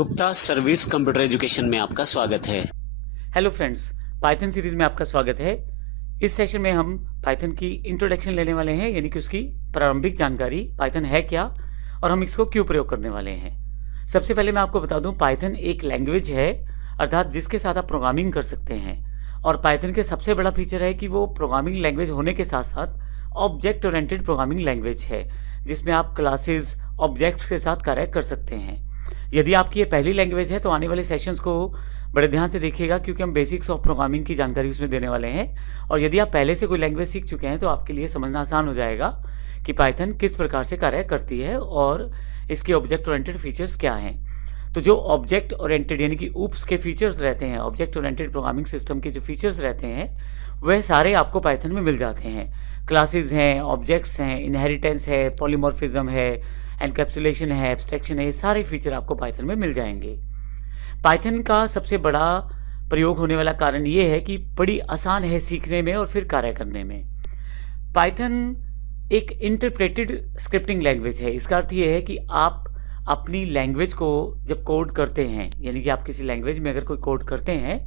Gupta service computer education में आपका स्वागत है। हेलो फ्रेंड्स, पाइथन सीरीज में आपका स्वागत है। इस सेशन में हम पाइथन की इंट्रोडक्शन लेने वाले हैं, यानी कि उसकी प्रारंभिक जानकारी, पाइथन है क्या और हम इसको क्यों प्रयोग करने वाले हैं। सबसे पहले मैं आपको बता दूं, पाइथन एक लैंग्वेज है, अर्थात जिसके साथ आप प्रोग्रामिंग कर सकते हैं। और पाइथन के सबसे बड़ा फीचर है कि वो प्रोग्रामिंग लैंग्वेज होने के साथ साथ ऑब्जेक्ट ओरिएंटेड प्रोग्रामिंग लैंग्वेज है, जिसमें आप क्लासेस, ऑब्जेक्ट्स के साथ कार्य कर सकते हैं। यदि आपकी ये पहली लैंग्वेज है तो आने वाले सेशंस को बड़े ध्यान से देखिएगा, क्योंकि हम बेसिक्स ऑफ प्रोग्रामिंग की जानकारी उसमें देने वाले हैं। और यदि आप पहले से कोई लैंग्वेज सीख चुके हैं तो आपके लिए समझना आसान हो जाएगा कि पाइथन किस प्रकार से कार्य करती है और इसके ऑब्जेक्ट ओरिएंटेड फीचर्स क्या हैं। तो जो ऑब्जेक्ट ओरिएंटेड यानी कि ऊप्स के फीचर्स रहते हैं, ऑब्जेक्ट ओरिएंटेड प्रोग्रामिंग सिस्टम के जो फीचर्स रहते हैं वह सारे आपको पाइथन में मिल जाते हैं। क्लासेस हैं, ऑब्जेक्ट्स हैं, इनहेरिटेंस है, पॉलीमॉर्फिज्म है, एनकैप्सुलेशन है, एब्स्ट्रैक्शन है, ये सारे फीचर आपको पाइथन में मिल जाएंगे। पाइथन का सबसे बड़ा प्रयोग होने वाला कारण ये है कि बड़ी आसान है सीखने में और फिर कार्य करने में। पाइथन एक इंटरप्रेटेड स्क्रिप्टिंग लैंग्वेज है। इसका अर्थ ये है कि आप अपनी लैंग्वेज को जब कोड करते हैं, यानी कि आप किसी लैंग्वेज में अगर कोई कोड करते हैं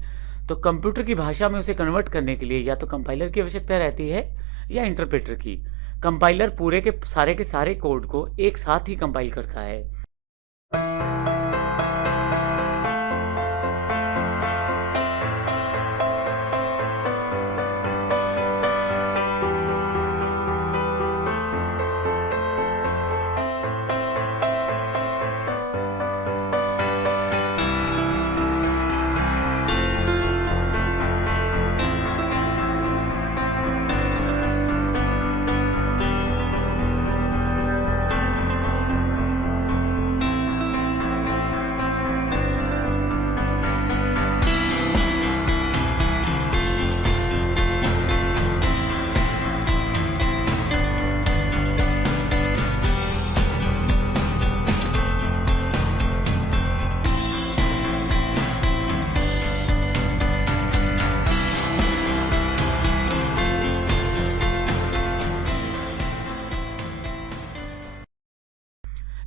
तो कंप्यूटर की भाषा में उसे कन्वर्ट करने के लिए या तो कंपाइलर की आवश्यकता रहती है या इंटरप्रेटर की। कंपाइलर पूरे के सारे कोड को एक साथ ही कंपाइल करता है।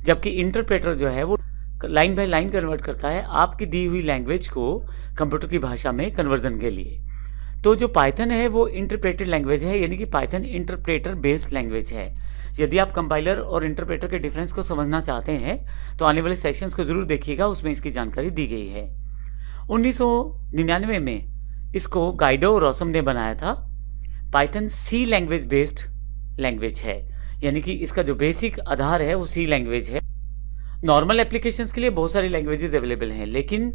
जबकि इंटरप्रेटर जो है वो लाइन बाय लाइन कन्वर्ट करता है आपकी दी हुई लैंग्वेज को कंप्यूटर की भाषा में कन्वर्जन के लिए। तो जो पाइथन है वो इंटरप्रेटेड लैंग्वेज है, यानी कि पाइथन इंटरप्रेटर बेस्ड लैंग्वेज है। यदि आप कंपाइलर और इंटरप्रेटर के डिफरेंस को समझना चाहते हैं तो आने वाले सेशंस को जरूर देखिएगा, उसमें इसकी जानकारी दी गई है। 1999 में इसको गाइडो और रॉसम ने बनाया था। Python C language based language है, यानी कि इसका जो बेसिक आधार है वो सी लैंग्वेज है। नॉर्मल एप्लीकेशंस के लिए बहुत सारी लैंग्वेजेस अवेलेबल हैं, लेकिन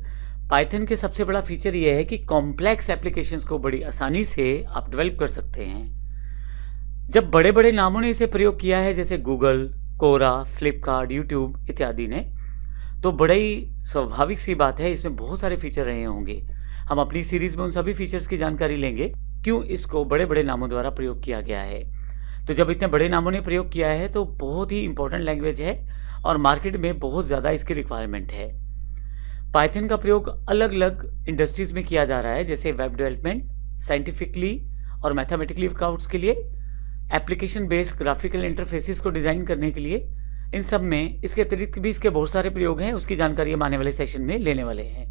पाइथन के सबसे बड़ा फीचर ये है कि कॉम्प्लेक्स एप्लीकेशंस को बड़ी आसानी से आप डेवलप कर सकते हैं। जब बड़े बड़े नामों ने इसे प्रयोग किया है, जैसे गूगल, कोरा, फ्लिपकार्ट, यूट्यूब इत्यादि ने, तो बड़ी स्वाभाविक सी बात है इसमें बहुत सारे फीचर रहे होंगे। हम अपनी सीरीज में उन सभी फीचर्स की जानकारी लेंगे, क्यों इसको बड़े बड़े नामों द्वारा प्रयोग किया गया है। तो जब इतने बड़े नामों ने प्रयोग किया है तो बहुत ही इंपॉर्टेंट लैंग्वेज है और मार्केट में बहुत ज़्यादा इसकी रिक्वायरमेंट है। पाइथन का प्रयोग अलग अलग इंडस्ट्रीज़ में किया जा रहा है, जैसे वेब डेवलपमेंट, साइंटिफिकली और मैथमेटिकली वर्कआउट्स के लिए, एप्लीकेशन बेस्ड ग्राफिकल इंटरफेसेस को डिज़ाइन करने के लिए। इन सब में इसके अतिरिक्त भी इसके बहुत सारे प्रयोग हैं, उसकी जानकारी हम आने वाले सेशन में लेने वाले हैं।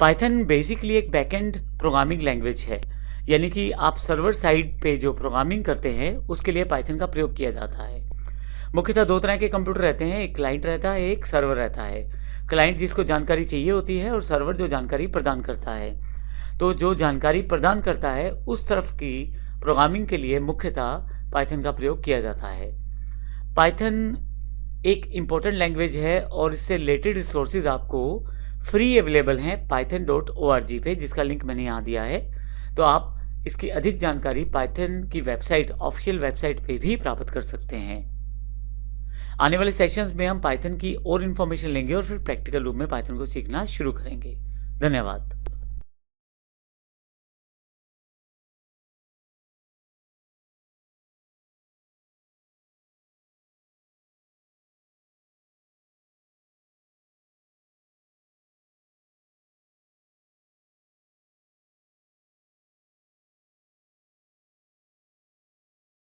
पाइथन बेसिकली एक बैकएंड प्रोग्रामिंग लैंग्वेज है, यानी कि आप सर्वर साइड पे जो प्रोग्रामिंग करते हैं उसके लिए पाइथन का प्रयोग किया जाता है। मुख्यतः दो तरह के कंप्यूटर रहते हैं, एक क्लाइंट रहता है, एक सर्वर रहता है। क्लाइंट जिसको जानकारी चाहिए होती है और सर्वर जो जानकारी प्रदान करता है। तो जो जानकारी प्रदान करता है उस तरफ की प्रोग्रामिंग के लिए मुख्यतः पाइथन का प्रयोग किया जाता है। पाइथन एक इम्पोर्टेंट लैंग्वेज है और इससे रिलेटेड रिसोर्सेज आपको फ्री अवेलेबल हैं python.org पे, जिसका लिंक मैंने यहाँ दिया है। तो आप इसकी अधिक जानकारी पाइथन की वेबसाइट, ऑफिशियल वेबसाइट पे भी प्राप्त कर सकते हैं। आने वाले सेशंस में हम पाइथन की और इन्फॉर्मेशन लेंगे और फिर प्रैक्टिकल रूप में पाइथन को सीखना शुरू करेंगे। धन्यवाद।